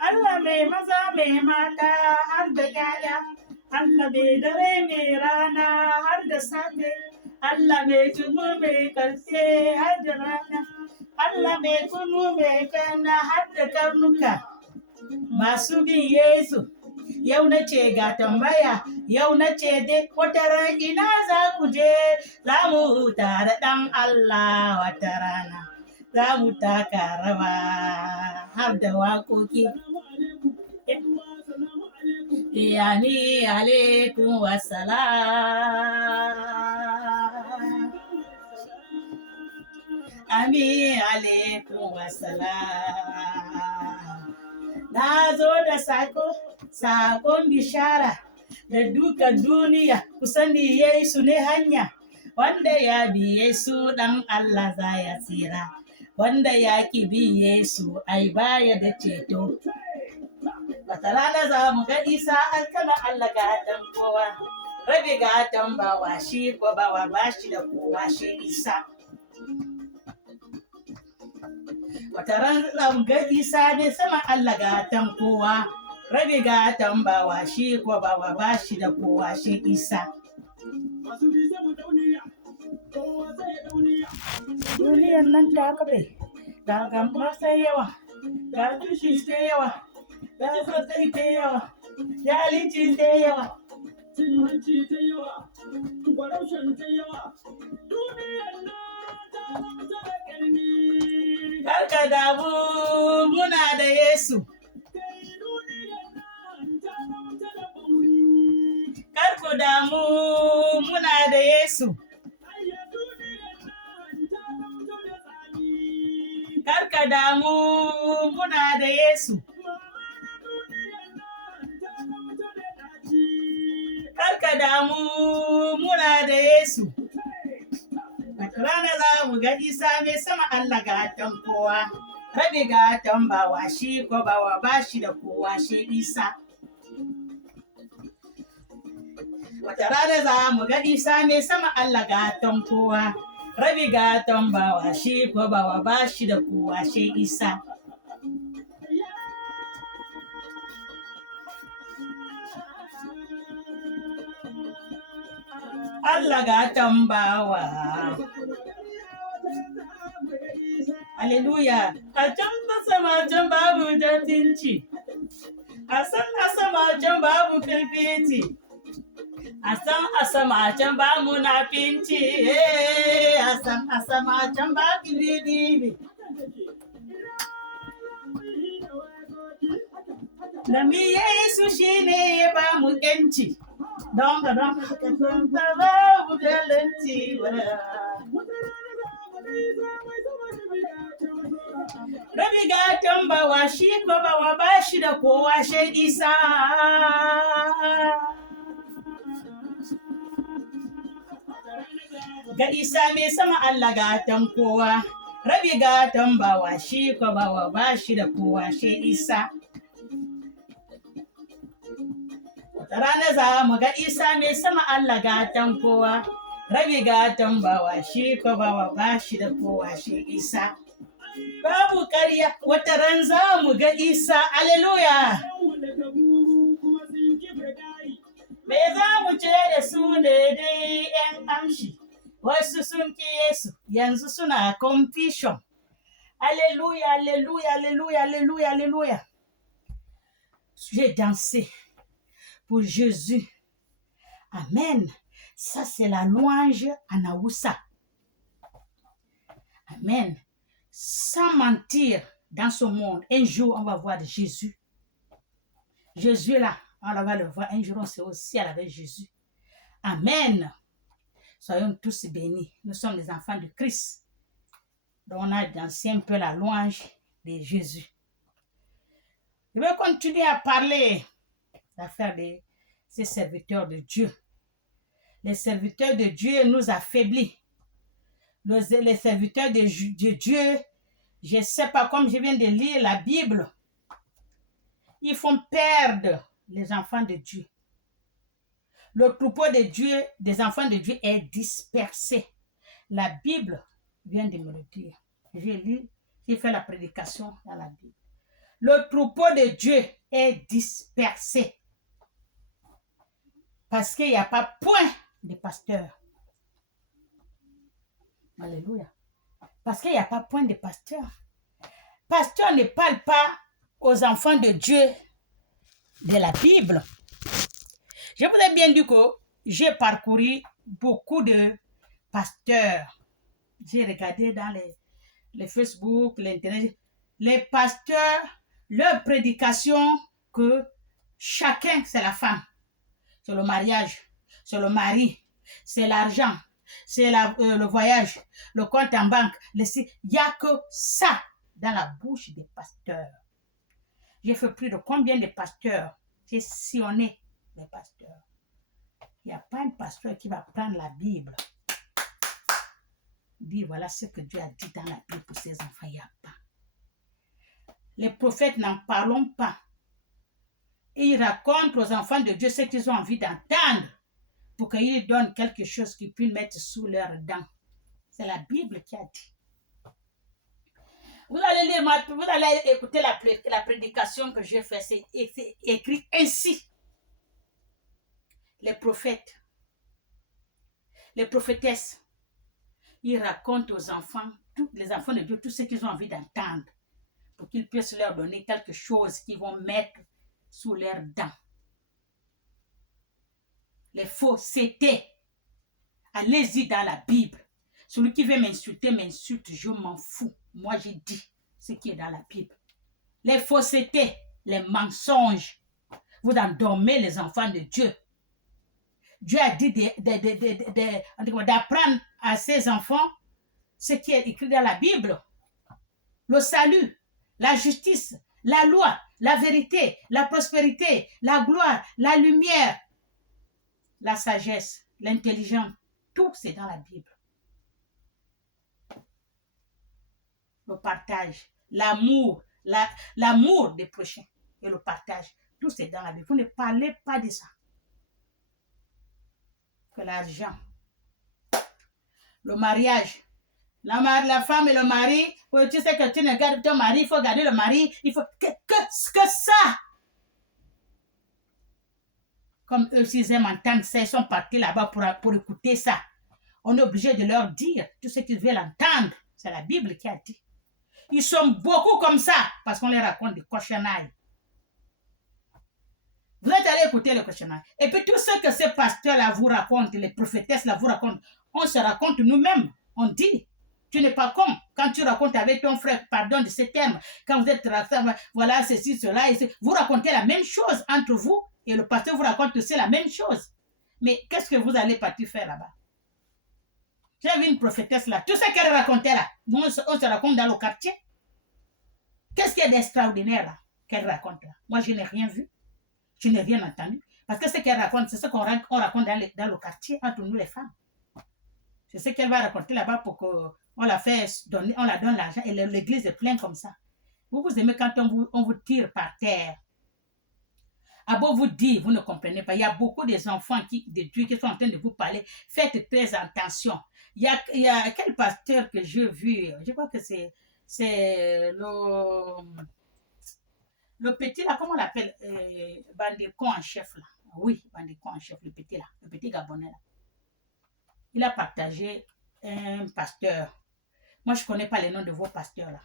Allah mai maza mai mata har da ƴaƴa, Allah mai dare mai rana har da safe, Allah mai tunu mai ƙarfe har da rana, Allah mai kunu mai kana har da karnuka. Masu bin Yesu, yau na ce ga tambaya, yau na ce dai wata ran ina za ku je, za mu huta da ɗan Allah wata rana, za mu taka rawa har da waƙoƙi. Yani alaikum wassalam. Ami alaikum wassalam. Na zo da sakon bishara da duka duniya ku sani Yesu ne hanya, wanda ya bi Yesu dan Allah za ya tsira, wanda ya ki bi Yesu ai baya da ceto. Wata rana za mu ga Isa alkalan Allah gatan kowa, rabi gatan bawa shi ko bawa ba shi da kowa shi Isa. Wata rana za mu ga Isa ne sama Allah gatan kowa, rabi gatan bawa shi ko bawa ba shi da kowa shi Isa. Duniyan nan ta kafe, ga gambar sai yawa, ga tushi sai yawa, ga sosai ta yawa, jalici ta yawa, cin hanci ta yawa, corruption ta yawa, duniyan nan ta zama da ƙarni. Karka damu muna da Yesu. Karku damu muna da Yesu. Karka damu muna da Yesu. Karka damu muna da Yesu. Rana za mu ga Isa mai sama Allah gatan kowa, rabi gatan bawa shi ko bawa ba shi da kowa shi Isa. Wata rana za mu ga Isa mai sama Allah gatan kowa, rabi gatan bawa shi ko bawa ba shi da kowa shi Isa. Allah gatan bawa. Hallelujah. A can sama can babu datinci, a sama can babu firfiti, a sama can ba munafinci, a sama can ba kilibibi. Nami Yesu shi ne ya ba mu ƴanci, don haka sun babu talanci ba. Rabi gatan bawa shi ko bawa ba shi da kowa shi Isa. Ga Isa mai sama Allah gatan kowa, rabi gatan bawa shi ko bawa ba shi da kowa shi Isa. Wata rana za mu ga Isa mai sama Allah gatan kowa, rabi gatan bawa shi ko bawa ba shi da kowa shi Isa. Babu ƙarya, wata ran za mu ga Isa, aleluya. Me za mu ce da su ne dai ‘yan amshi, wasu sun ƙi Yesu, yanzu suna confusion. Alléluia, alléluia, alléluia, alléluia, alléluia. J'ai dansé pour Jésus. Amen. Ça, c'est la louange en Aoussa. Amen. Sans mentir, dans ce monde, un jour, on va voir Jésus. Jésus est là. On va le voir. Un jour, on sera au ciel avec Jésus. Amen. Soyons tous bénis. Nous sommes les enfants de Christ. Donc, on a dansé un peu la louange de Jésus. Je vais continuer à parler d'affaires de ces serviteurs de Dieu. Les serviteurs de Dieu nous affaiblissent. Les serviteurs de Dieu, je ne sais pas, comme je viens de lire la Bible, ils font perdre les enfants de Dieu. Le troupeau de Dieu, des enfants de Dieu est dispersé. La Bible vient de me le dire. J'ai lu, j'ai fait la prédication dans la Bible. le troupeau de Dieu est dispersé. Parce qu'il n'y a pas point de pasteur. Alléluia. Parce qu'il n'y a pas point de pasteur. Pasteur ne parle pas aux enfants de Dieu de la Bible. Je vous ai bien dit que j'ai parcouru beaucoup de pasteurs. J'ai regardé dans les Facebook, l'Internet. Les pasteurs, leur prédication, que chacun, c'est la femme. C'est le mariage, c'est le mari, c'est l'argent, c'est le voyage, le compte en banque. Il n'y a que ça dans la bouche des pasteurs. J'ai fait plus de combien de pasteurs? J'ai sillonné les pasteurs. Il n'y a pas un pasteur qui va prendre la Bible. Dire voilà ce que Dieu a dit dans la Bible pour ses enfants. Il n'y a pas. Les prophètes n'en parlons pas. Et ils racontent aux enfants de Dieu ce qu'ils ont envie d'entendre pour qu'ils donnent quelque chose qu'ils puissent mettre sous leurs dents. C'est la Bible qui a dit. Vous allez lire, vous allez écouter la prédication que j'ai faite. C'est écrit ainsi. Les prophètes, les prophétesses, ils racontent aux enfants, tous les enfants de Dieu, tout ce qu'ils ont envie d'entendre pour qu'ils puissent leur donner quelque chose qu'ils vont mettre sous leurs dents. Les faussetés. Allez-y dans la Bible. Celui qui veut m'insulter, m'insulte, je m'en fous. Moi, j'ai dit ce qui est dans la Bible. Les faussetés, les mensonges. Vous endormez les enfants de Dieu. Dieu a dit d'apprendre à ses enfants ce qui est écrit dans la Bible. Le salut, la justice, la loi, la vérité, la prospérité, la gloire, la lumière, la sagesse, l'intelligence. Tout c'est dans la Bible. Le partage, l'amour, l'amour des prochains et le partage. Tout c'est dans la Bible. Vous ne parlez pas de ça. Que l'argent, le mariage, la femme et le mari, tu sais que tu ne gardes ton mari, il faut garder le mari, il faut que ça. Comme eux, s'ils aiment entendre ça, ils sont partis là-bas pour écouter ça. On est obligé de leur dire tout ce qu'ils veulent entendre. C'est la Bible qui a dit. Ils sont beaucoup comme ça parce qu'on les raconte des cochonnailles. Vous êtes allé écouter le cochonnailles. Et puis tout ce que ces pasteurs-là vous racontent, les prophétesses-là vous racontent, on se raconte nous-mêmes. On dit, tu n'es pas con. Quand tu racontes avec ton frère, pardon de ces termes, quand vous êtes, voilà, ceci, cela, vous racontez la même chose entre vous et le pasteur vous raconte aussi la même chose. Mais qu'est-ce que vous allez partir faire là-bas? J'ai vu une prophétesse là. Tout ce qu'elle racontait là, nous, on se raconte dans le quartier. Qu'est-ce qu'il y a d'extraordinaire là qu'elle raconte là? Moi, je n'ai rien vu. Je n'ai rien entendu. Parce que ce qu'elle raconte, c'est ce qu'on raconte dans le quartier entre nous les femmes. C'est ce qu'elle va raconter là-bas pour qu'on la fasse donner, on la donne l'argent et l'église est pleine comme ça. Vous aimez quand on vous tire par terre. À beau vous dire, vous ne comprenez pas. Il y a beaucoup des enfants de Dieu qui sont en train de vous parler. Faites très attention. Il y a quel pasteur que j'ai vu, je crois que c'est le petit là, comment on l'appelle, Bandicon en chef là. Oui, Bandicon en chef, le petit là, le petit Gabonais là. Il a partagé un pasteur. Moi, je ne connais pas les noms de vos pasteurs là.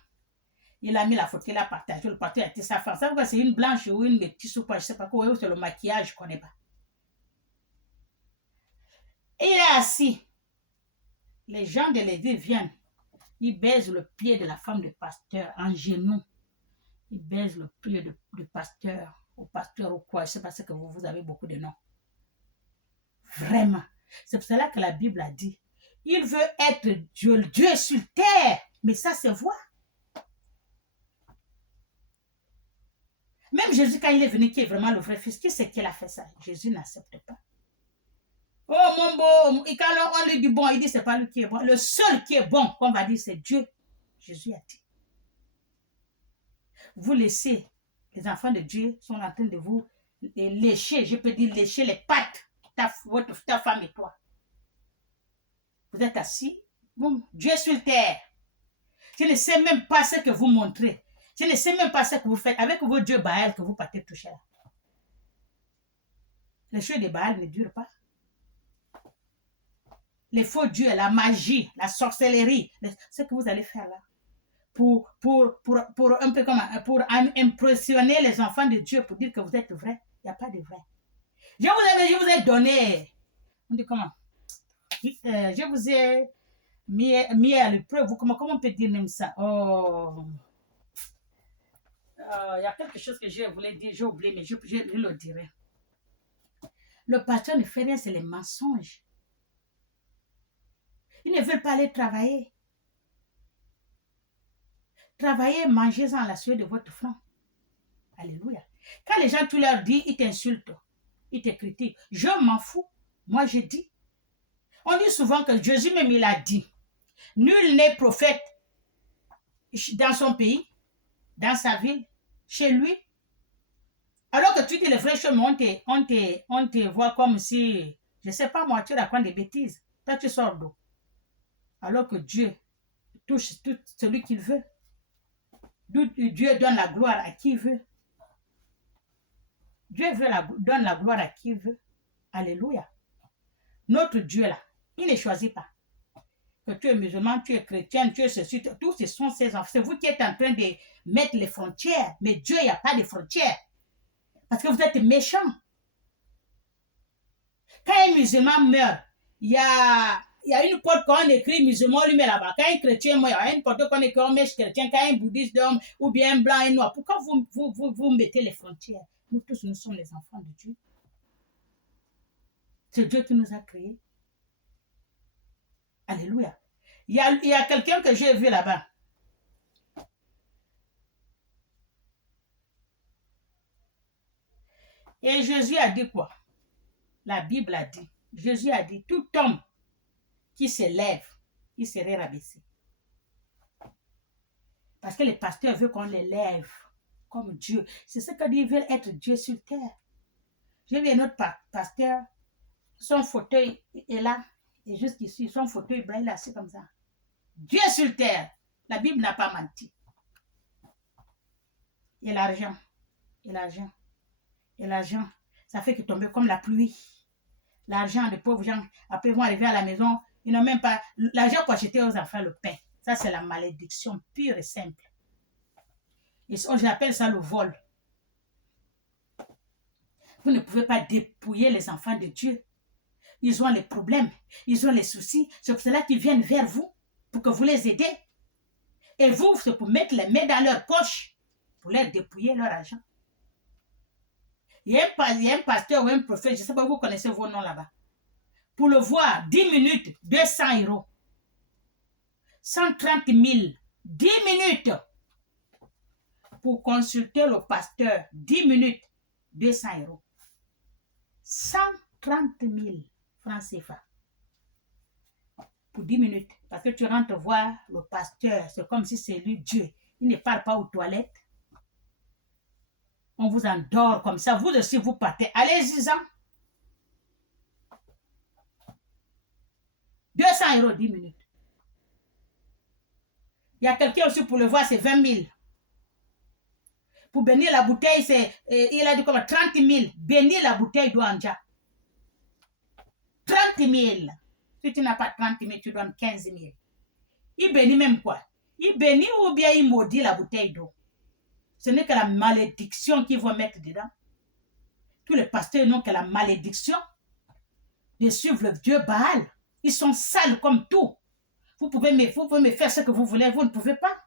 Il a mis la photo, il a partagé, le pasteur a été sa femme. Ça veut dire que c'est une blanche ou une métisse ou pas, je ne sais pas quoi, c'est le maquillage, je ne connais pas. Et il est assis. Les gens de l'église viennent. Ils baisent le pied de la femme de pasteur en genoux. Ils baisent le pied de pasteur, au pasteur ou quoi, je ne sais pas ce que vous avez beaucoup de noms. Vraiment. C'est pour cela que la Bible a dit, il veut être Dieu sur terre, mais ça se voit. Même Jésus, quand il est venu, qui est vraiment le vrai fils, qui c'est qui a fait ça? Jésus n'accepte pas. Oh mon beau, et quand on lui dit bon, il dit c'est pas lui qui est bon. Le seul qui est bon, qu'on va dire, c'est Dieu. Jésus a dit. Vous laissez, les enfants de Dieu sont en train de vous lécher, je peux dire lécher les pattes, ta femme et toi. Vous êtes assis, bon, Dieu sur terre. Je ne sais même pas ce que vous montrez. Je ne sais même pas ce que vous faites avec vos dieux Baal que vous partez toucher là. Les choses de Baal ne durent pas. Les faux dieux, la magie, la sorcellerie, ce que vous allez faire là. Pour un peu comme pour impressionner les enfants de Dieu, pour dire que vous êtes vrai. Il n'y a pas de vrai. Je vous ai donné, on dit comment? Je vous ai mis à l'épreuve. Comment on peut dire même ça? Oh. Il y a quelque chose que je voulais dire, j'ai oublié, mais je le dirai. Le pasteur ne fait rien, c'est les mensonges. Ils ne veulent pas aller travailler. Travaillez, mangez-en la sueur de votre front. Alléluia. Quand les gens, tu leur dis, ils t'insultent, ils te critiquent. Je m'en fous. Moi, je dis. On dit souvent que Jésus même, il a dit, nul n'est prophète dans son pays, dans sa ville, chez lui. Alors que tu dis les vraies choses, mais on te voit comme si, je ne sais pas moi, tu racontes des bêtises. Toi, tu sors d'eau. Alors que Dieu touche tout celui qu'il veut. Dieu donne la gloire à qui il veut. Dieu donne la gloire à qui il veut. Alléluia. Notre Dieu là, il ne choisit pas. Que tu es musulman, tu es chrétien, tu es ceci, tous ce sont ses enfants. C'est vous qui êtes en train de mettre les frontières. Mais Dieu, il n'y a pas de frontières. Parce que vous êtes méchants. Quand un musulman meurt, il y a une porte qu'on écrit musulman, on lui met là-bas. Quand un chrétien meurt, il y a une porte qu'on écrit on met chrétien. Quand un bouddhiste d'homme, ou bien un blanc et noir. Pourquoi vous mettez les frontières? Nous tous, nous sommes les enfants de Dieu. C'est Dieu qui nous a créés. Alléluia. Il y a quelqu'un que j'ai vu là-bas. Et Jésus a dit quoi? La Bible a dit. Jésus a dit, tout homme qui s'élève, il serait rabaissé. Parce que les pasteurs veulent qu'on l'élève comme Dieu. C'est ce que dit, ils veulent être Dieu sur terre. J'ai vu un autre pasteur, son fauteuil est là, et jusqu'ici, son fauteuil il est assis comme ça. Dieu sur terre. La Bible n'a pas menti. Et l'argent, et l'argent, et l'argent, ça fait qu'il tombe comme la pluie. L'argent des pauvres gens, après ils vont arriver à la maison, ils n'ont même pas l'argent pour acheter aux enfants le pain. Ça, c'est la malédiction pure et simple. Et j'appelle ça le vol. Vous ne pouvez pas dépouiller les enfants de Dieu. Ils ont les problèmes, ils ont les soucis. C'est pour cela qu'ils viennent vers vous, pour que vous les aidez. Et vous, c'est pour mettre les mains dans leur poche, pour leur dépouiller leur argent. Il y a un pasteur ou un prophète, je ne sais pas, vous connaissez vos noms là-bas. Pour le voir, 10 minutes, 200 €. 130 000, 10 minutes. Pour consulter le pasteur, 10 minutes, 200 €. 130 000 francs CFA. Pour 10 minutes. Parce que tu rentres voir le pasteur, c'est comme si c'est lui Dieu. Il ne parle pas aux toilettes. On vous endort comme ça. Vous aussi, vous partez. Allez-y-en. 200 €, 10 minutes. Il y a quelqu'un aussi pour le voir, c'est 20 000. Pour bénir la bouteille, il a dit comme 30 000. Bénir la bouteille d'Ouanja. 30 000. Si tu n'as pas 30 000, tu donnes 15 000. Il bénit même quoi? Il bénit ou bien il maudit la bouteille d'eau. Ce n'est que la malédiction qu'ils vont mettre dedans. Tous les pasteurs n'ont que la malédiction de suivre le Dieu Baal. Ils sont sales comme tout. Vous pouvez me faire ce que vous voulez, vous ne pouvez pas.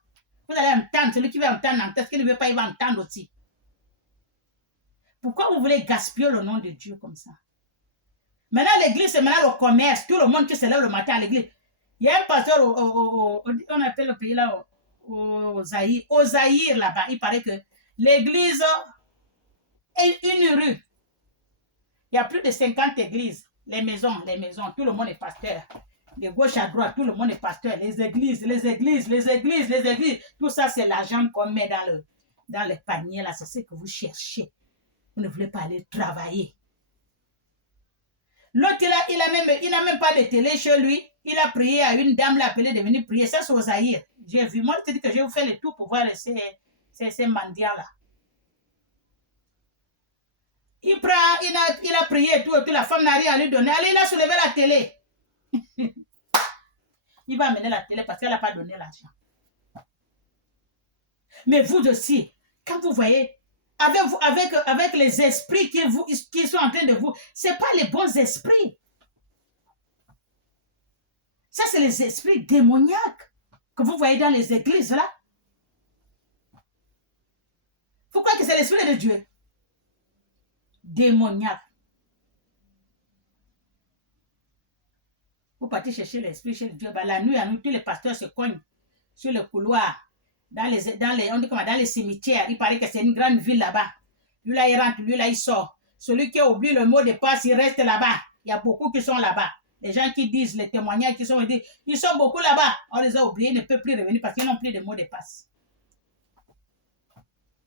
Vous allez entendre, celui qui veut entendre, entendre. Ce qui ne veut pas, il va entendre aussi. Pourquoi vous voulez gaspiller le nom de Dieu comme ça? Maintenant, l'église, c'est maintenant le commerce. Tout le monde qui se lève le matin à l'église. Il y a un pasteur, on appelle le pays là, au Zaïre. Au Zaïre, là-bas, il paraît que l'église est une rue. Il y a plus de 50 églises. Les maisons, tout le monde est pasteur. De gauche à droite, tout le monde est pasteur. Les églises. Tout ça, c'est l'argent qu'on met dans les paniers là. C'est ce que vous cherchez. Vous ne voulez pas aller travailler. L'autre, il n'a même pas de télé chez lui. Il a prié à une dame, l'a appelé de venir prier. Ça, c'est aux Zaïre. J'ai vu. Moi, je te dis que je vais vous faire le tout pour voir ces mendiants-là. Il a prié et tout, la femme n'a rien à lui donner. Allez, il a soulevé la télé. Il va amener la télé parce qu'elle n'a pas donné l'argent. Mais vous aussi, quand vous voyez, avec les esprits qui sont en train de vous, ce n'est pas les bons esprits. Ça, c'est les esprits démoniaques que vous voyez dans les églises là. Vous croyez que c'est l'esprit de Dieu? Démoniaque. Vous partez chercher l'esprit chez Dieu. Bah, la nuit, tous les pasteurs se cognent sur le couloir, dans les cimetières. Il paraît que c'est une grande ville là-bas. Lui là, il rentre, lui là, il sort. Celui qui a oublié le mot de passe, il reste là-bas. Il y a beaucoup qui sont là-bas. Les gens qui disent, les témoignages qui sont, ils sont beaucoup là-bas. On les a oubliés, ils ne peuvent plus revenir parce qu'ils n'ont plus de mot de passe.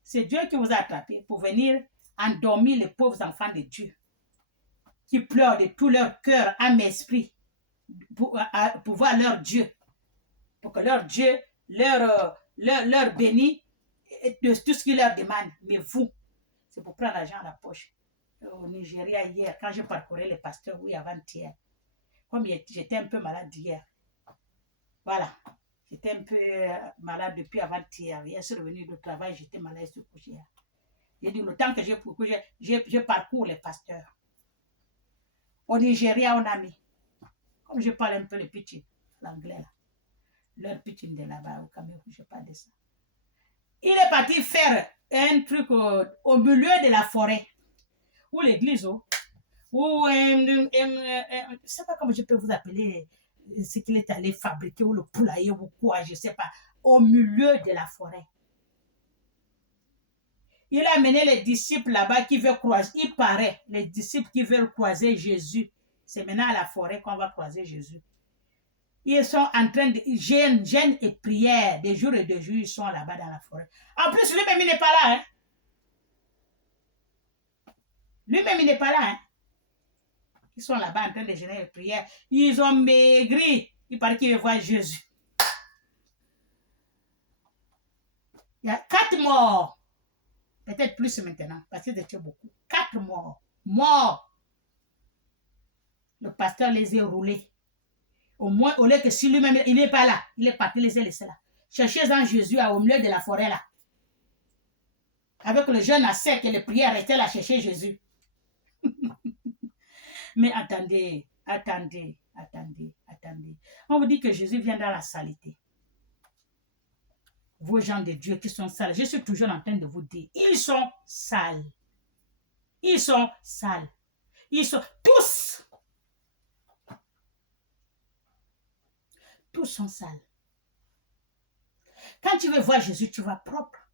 C'est Dieu qui vous a attrapé pour venir endormir les pauvres enfants de Dieu qui pleurent de tout leur cœur, âme, esprit pour voir leur Dieu. Pour que leur Dieu leur bénisse de tout ce qu'il leur demande. Mais vous, c'est pour prendre l'argent à la poche. Au Nigeria, hier, quand je parcourais les pasteurs, oui, avant-hier, comme j'étais un peu malade hier, voilà, j'étais un peu malade depuis avant-hier. Hier, je suis revenu du travail, j'étais malade, je suis couché. J'ai dit, le temps que je parcours les pasteurs. Au Nigeria, on a mis, comme je parle un peu le pitch, l'anglais là, leur pitch de là-bas au Cameroun, je parle de ça. Il est parti faire un truc au milieu de la forêt, ou l'église, ou je ne sais pas comment je peux vous appeler ce qu'il est allé fabriquer, ou le poulailler, ou quoi, je ne sais pas, au milieu de la forêt. Il a amené les disciples là-bas qui veulent croiser, il paraît, les disciples qui veulent croiser Jésus. C'est maintenant à la forêt qu'on va croiser Jésus. Ils sont en train de jeûne et prière, des jours et des jours, ils sont là-bas dans la forêt. En plus, lui-même, il n'est pas là. Hein? Lui-même, il n'est pas là. Hein? Ils sont là-bas en train de jeûner et prière. Ils ont maigri. Il paraît qu'ils veulent voir Jésus. Il y a 4 morts. Peut-être plus maintenant, parce que c'était beaucoup. 4 morts. Morts. Le pasteur les a roulés. Au moins, au lieu que si lui-même, il n'est pas là, il est parti les a laissés là. Cherchez-en Jésus au milieu de la forêt là. Avec le jeûne à sec et les prières, restez là chercher Jésus. Mais attendez. On vous dit que Jésus vient dans la saleté. Vos gens de Dieu qui sont sales, je suis toujours en train de vous dire, ils sont sales. Ils sont sales. Ils sont tous. Tous sont sales. Quand tu veux voir Jésus, tu vas propre.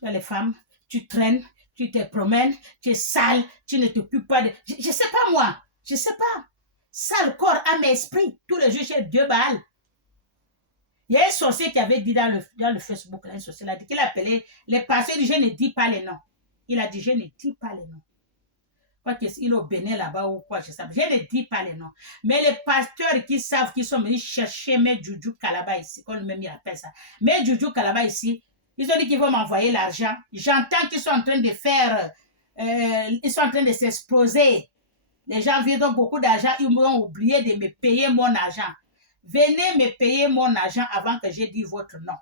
Les femmes, tu traînes, tu te promènes, tu es sale, tu ne t'occupes pas de... Je ne sais pas moi, je ne sais pas. Sale corps, âme et esprit, tous les jours chez Dieu Baal. Il y a un sorcier qui avait dit dans le Facebook, là, un sorcier, il a dit qu'il appelait les pasteurs, il dit je ne dis pas les noms. Il a dit je ne dis pas les noms. Quoi qu'il est au Bénin là-bas ou quoi, je sais pas. Je ne dis pas les noms. Mais les pasteurs qui savent qu'ils sont venus chercher mes Juju Kalaba ici, comme même il appelle ça. Mes Juju Kalaba ici, ils ont dit qu'ils vont m'envoyer l'argent. J'entends qu'ils sont en train de faire, ils sont en train de s'exploser. Les gens viennent donc beaucoup d'argent, ils m'ont oublié de me payer mon argent. Venez me payer mon argent avant que j'ai dit votre nom.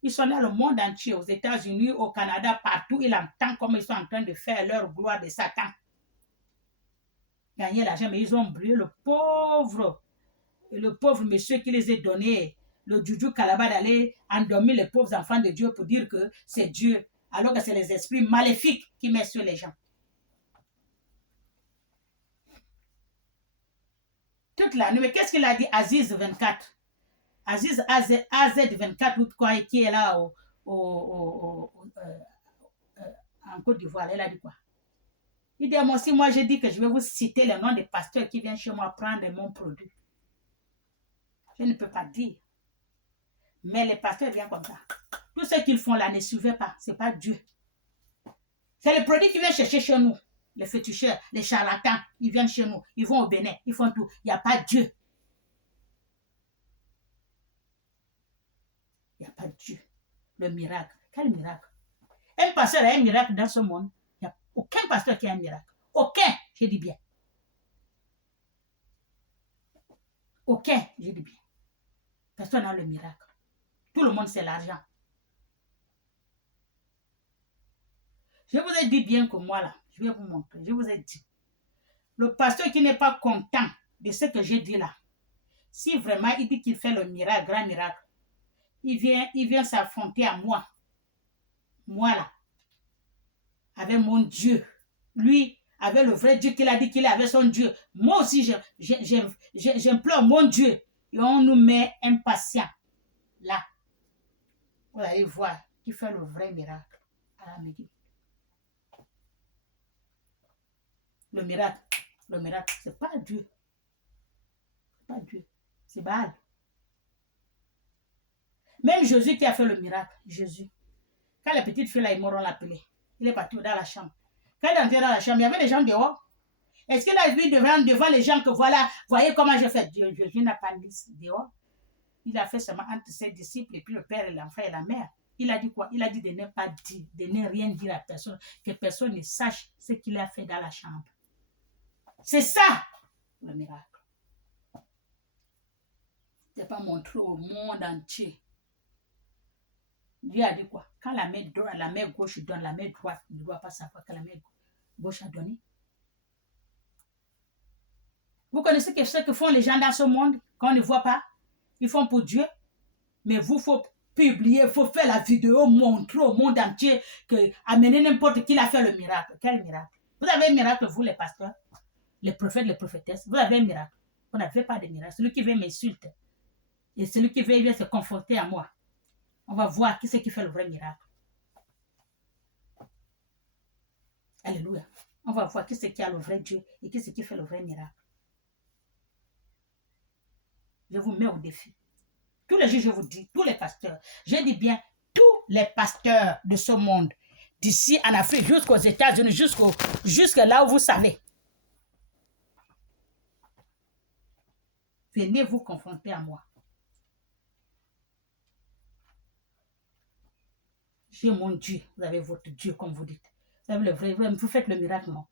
Ils sont dans le monde entier, aux États-Unis, au Canada, partout. Ils entendent comme ils sont en train de faire leur gloire de Satan. Gagner l'argent, mais ils ont brûlé le pauvre monsieur qui les a donné le Juju Kalaba d'aller endormir les pauvres enfants de Dieu pour dire que c'est Dieu, alors que c'est les esprits maléfiques qui mettent sur les gens. Toute la nuit, mais qu'est-ce qu'il a dit Aziz 24? Aziz AZ24 ou quoi, qui est là en Côte d'Ivoire, elle a dit quoi? Il dit à moi, si moi j'ai dit que je vais vous citer le nom des pasteurs qui viennent chez moi prendre mon produit. Je ne peux pas dire. Mais les pasteurs viennent comme ça. Tout ce qu'ils font là ne suivez pas. Ce n'est pas Dieu. C'est le produit qui vient chercher chez nous. Les féticheurs, les charlatans, ils viennent chez nous. Ils vont au Bénin, ils font tout. Il n'y a pas Dieu. Il n'y a pas Dieu. le miracle. Quel miracle? Un pasteur a un miracle dans ce monde. Il n'y a aucun pasteur qui a un miracle. Aucun, je dis bien. Aucun, je dis bien. Personne n'a le miracle. Tout le monde, c'est l'argent. Je vous ai dit bien que moi, là, je vais vous montrer. Je vous ai dit. Le pasteur qui n'est pas content de ce que j'ai dit là, si vraiment il dit qu'il fait le miracle, grand miracle, il vient s'affronter à moi. Moi, là, avec mon Dieu. Lui, avec le vrai Dieu qu'il a dit qu'il est avec son Dieu. Moi aussi, j'implore mon Dieu. Et on nous met impatients. Là, vous allez voir qui fait le vrai miracle à la Médine. Le miracle, c'est pas Dieu. C'est pas Dieu, c'est Baal. Même Jésus qui a fait le miracle, Jésus. Quand les petites filles là, ils m'auront l'appelé. Il est parti dans la chambre. Quand il est entré dans la chambre, il y avait des gens dehors. Est-ce qu'il a vu devant les gens que voilà, voyez comment je fais? Jésus n'a pas mis dehors. Il a fait seulement entre ses disciples et puis le père et l'enfant et la mère. Il a dit quoi? Il a dit de ne pas dire, de ne rien dire à personne, que personne ne sache ce qu'il a fait dans la chambre. C'est ça, le miracle. Ce n'est pas montré au monde entier. Dieu a dit quoi? Quand la main gauche donne, la main droite ne doit pas savoir que la main gauche a donné. Vous connaissez ce que font les gens dans ce monde quand on ne voit pas? Ils font pour Dieu. Mais vous, il faut publier, il faut faire la vidéo, montrer au monde entier que amener n'importe qui a fait le miracle. Quel miracle? Vous avez un miracle, vous les pasteurs, les prophètes, les prophétesses. Vous avez un miracle. Vous n'avez pas de miracle. Celui qui veut m'insulter et celui qui veut se confronter à moi. On va voir qui c'est qui fait le vrai miracle. Alléluia. On va voir qui c'est qui a le vrai Dieu et qui c'est qui fait le vrai miracle. Je vous mets au défi. Tous les jours, je vous dis, tous les pasteurs, je dis bien, tous les pasteurs de ce monde, d'ici en Afrique, jusqu'aux États-Unis, jusqu'à là où vous savez. Venez vous confronter à moi. J'ai mon Dieu, vous avez votre Dieu, comme vous dites. Vous avez le vrai, vous faites le miracle, non?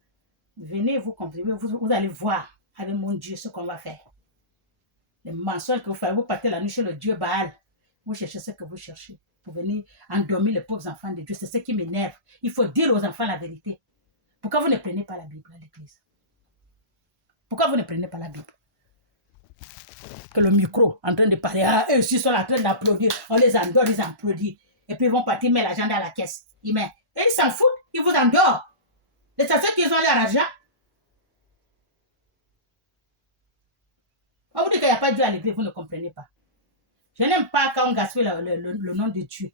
Venez vous confronter, vous allez voir avec mon Dieu ce qu'on va faire. Les mensonges que vous faites, vous partez la nuit chez le Dieu Baal. Vous cherchez ce que vous cherchez pour venir endormir les pauvres enfants de Dieu. C'est ce qui m'énerve. Il faut dire aux enfants la vérité. Pourquoi vous ne prenez pas la Bible à l'église? Pourquoi vous ne prenez pas la Bible? Que le micro en train de parler, eux aussi sont en train d'applaudir, on les endort, ils applaudissent. Et puis ils vont partir mettre l'argent dans la caisse. Ils mettent. Et ils s'en foutent, ils vous endorment. C'est ça qu'ils ont leur argent. On vous dit qu'il n'y a pas Dieu à l'église, vous ne comprenez pas. Je n'aime pas quand on gaspille le nom de Dieu.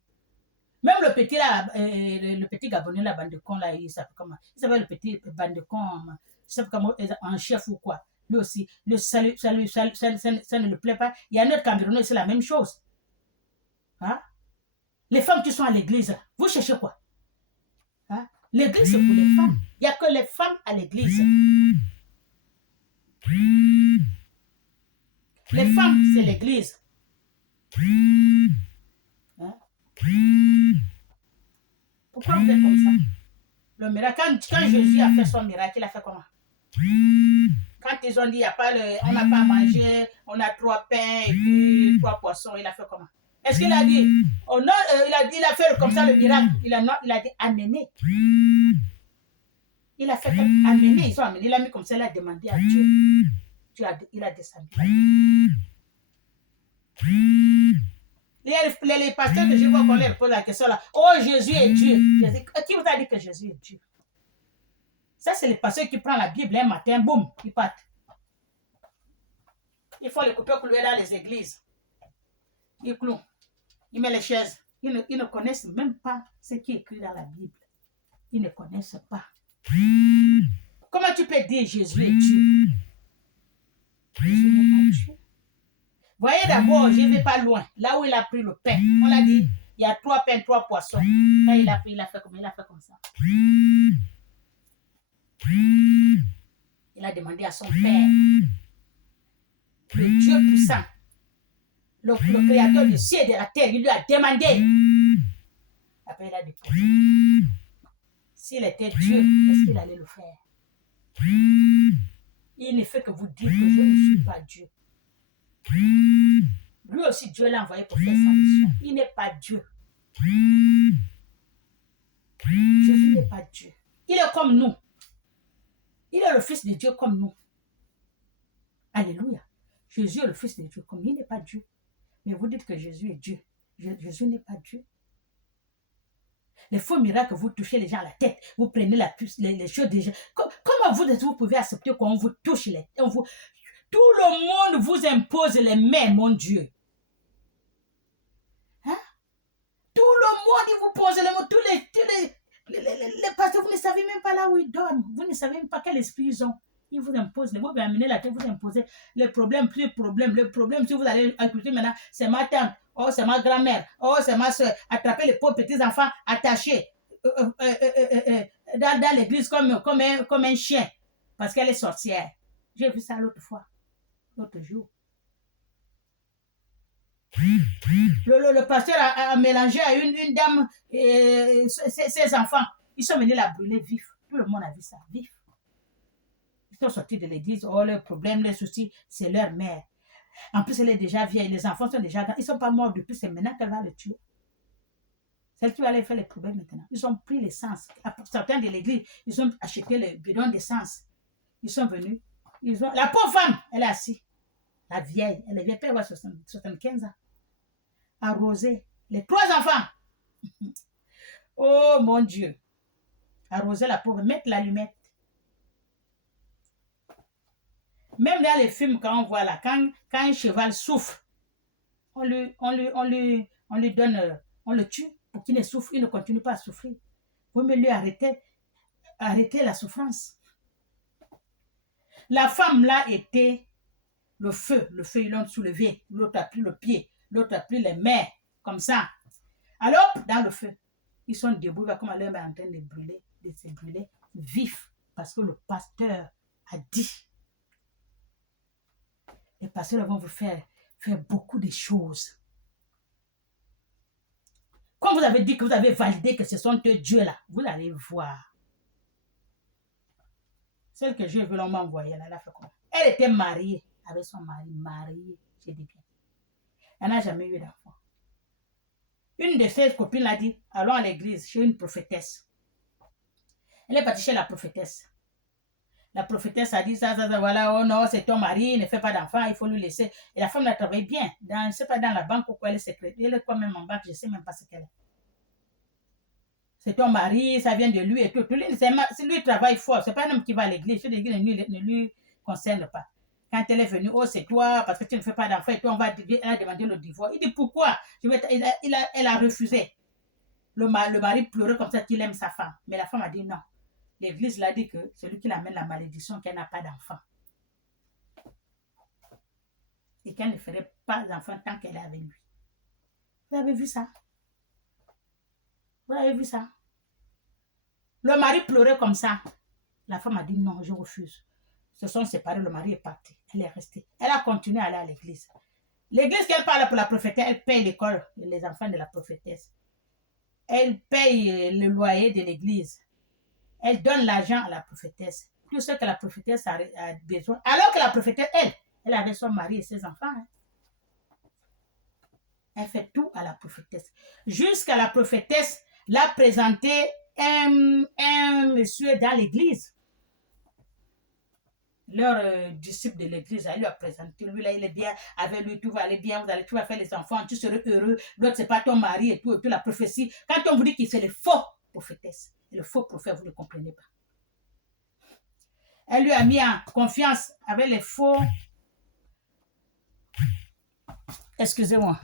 Même le petit Gabonais, la bande de cons, là, il s'appelle comment? Il s'appelle le petit bande de cons, il s'appelle comment, en chef ou quoi. Lui aussi, ça ne le plaît pas. Il y a un autre Camerounais, c'est la même chose. Hein? Les femmes qui sont à l'église, vous cherchez quoi? Hein? L'église, c'est pour les femmes. Il n'y a que les femmes à l'église. Les femmes, c'est l'église. Hein? Pourquoi on fait comme ça? Le miracle, quand Jésus a fait son miracle, il a fait comment? Quand ils ont dit, on n'a pas à manger, on a 3 pains et puis 3 poissons, il a fait comment? Est-ce qu'il a dit, oh non, il a fait comme ça le miracle? Il a dit amener. Il a fait comme amener, ils ont amené, il a mis comme ça, il a demandé à Dieu. Il a descendu. Les pasteurs que je vois qu'on leur pose la question là, oh Jésus est Dieu. Qui vous a dit que Jésus est Dieu? Ça, c'est les pasteurs qui prennent la Bible un matin, boum, ils partent. Il faut les couper clouer dans les églises. Ils clouent. Ils mettent les chaises. Ils ne connaissent même pas ce qui est écrit dans la Bible. Ils ne connaissent pas. Comment tu peux dire Jésus est Dieu? Jésus n'est pas Dieu. Voyez d'abord, je ne vais pas loin. Là où il a pris le pain, on a dit, il y a 3 pains, 3 poissons. Quand il a pris, il a fait comme ça. Il a demandé à son père, le Dieu puissant, le créateur du ciel et de la terre, il lui a demandé Après, il a déposé. S'il était Dieu, est-ce qu'il allait le faire? Il ne fait que vous dire que je ne suis pas Dieu. Lui aussi, Dieu l'a envoyé pour faire sa mission. Il n'est pas Dieu. Jésus n'est pas Dieu. Il est comme nous. Il est le Fils de Dieu comme nous. Alléluia. Jésus est le Fils de Dieu comme nous. Il n'est pas Dieu. Mais vous dites que Jésus est Dieu. Jésus n'est pas Dieu. Les faux miracles, vous touchez les gens à la tête. Vous prenez les choses des gens. Comment vous pouvez accepter qu'on vous touche les têtes? Tout le monde vous impose les mains, mon Dieu. Hein? Tout le monde, il vous pose les mains. Les pasteurs, vous ne savez même pas là où ils dorment. Vous ne savez même pas quel esprit ils ont. Ils vous imposent. Vous amenez la tête, vous imposez les problèmes, plus de problèmes. Le problème, si vous allez écouter maintenant, c'est ma tante. Oh, c'est ma grand-mère. Oh, c'est ma soeur. Attraper les pauvres petits-enfants attachés dans l'église comme un chien. Parce qu'elle est sorcière. J'ai vu ça l'autre fois. L'autre jour. Le pasteur a mélangé à une dame ses enfants. Ils sont venus la brûler vif. Tout le monde a vu ça, vif. Ils sont sortis de l'église. Oh, le problème, les soucis, c'est leur mère. En plus, elle est déjà vieille. Les enfants sont déjà grands. Ils ne sont pas morts depuis. C'est maintenant qu'elle va le tuer. Celle qui va aller faire les problèmes maintenant. Ils ont pris l'essence. Certains de l'église, ils ont acheté le bidon d'essence. Ils sont venus. La pauvre femme, elle est assise. La vieille, elle est vieille, elle avoir 75 ans. Arroser les 3 enfants. Oh mon Dieu. Arroser la pauvre, mettre l'allumette. Même dans les films, quand on voit là, quand un cheval souffre, on lui donne, on le tue pour qu'il ne souffre, il ne continue pas à souffrir. Vous me lui arrêter la souffrance. La femme là était le feu, ils l'ont soulevé, l'autre a pris le pied, l'autre a pris les mains, comme ça. Alors, dans le feu, ils sont debout, comme leur main est en train de se brûler vif, parce que le pasteur a dit. Les pasteurs vont vous faire beaucoup de choses. Quand vous avez dit que vous avez validé que ce sont eux Dieu là, vous allez voir. Celle que Dieu veut m'envoyer là, elle a fait quoi? Elle était mariée avec son mari, mariée, j'ai dit bien. Elle n'a jamais eu d'enfant. Une de ses copines l'a dit, allons à l'église chez une prophétesse. Elle est partie chez la prophétesse. La prophétesse a dit ça, voilà, oh non, c'est ton mari, il ne fait pas d'enfant, il faut lui laisser. Et la femme la travaille bien. Je ne sais pas dans la banque ou quoi, elle est secrétaire. Elle est quand même en banque, je ne sais même pas ce qu'elle est. C'est ton mari, ça vient de lui et tout. Lui, il travaille fort. Ce n'est pas un homme qui va à l'église. L'église ne lui concerne pas. Quand elle est venue, oh, c'est toi, parce que tu ne fais pas d'enfant et toi, elle a demandé le divorce. Il dit, pourquoi? Elle a refusé. Le mari pleurait comme ça qu'il aime sa femme. Mais la femme a dit non. L'église l'a dit que celui qui l'amène la malédiction, qu'elle n'a pas d'enfant. Et qu'elle ne ferait pas d'enfant tant qu'elle est avec lui. Vous avez vu ça? Vous avez vu ça? Le mari pleurait comme ça. La femme a dit non, je refuse. Ils se sont séparés, le mari est parti. Elle est restée. Elle a continué à aller à l'église. L'église qu'elle parle pour la prophétesse, elle paye l'école, les enfants de la prophétesse. Elle paye le loyer de l'église. Elle donne l'argent à la prophétesse. Tout ce que la prophétesse a besoin. Alors que la prophétesse, elle avait son mari et ses enfants. Hein. Elle fait tout à la prophétesse. Jusqu'à la prophétesse l'a présenté un monsieur dans l'église. Leur disciple de l'église, elle lui a présenté. Lui, là, il est bien. Avec lui, tout va aller bien. Tu vas faire les enfants. Tu seras heureux. L'autre, c'est pas ton mari et tout la prophétie. Quand on vous dit que c'est le faux prophétesse. Et le faux prophète, vous ne comprenez pas. Elle lui a mis en confiance avec les faux. Excusez-moi.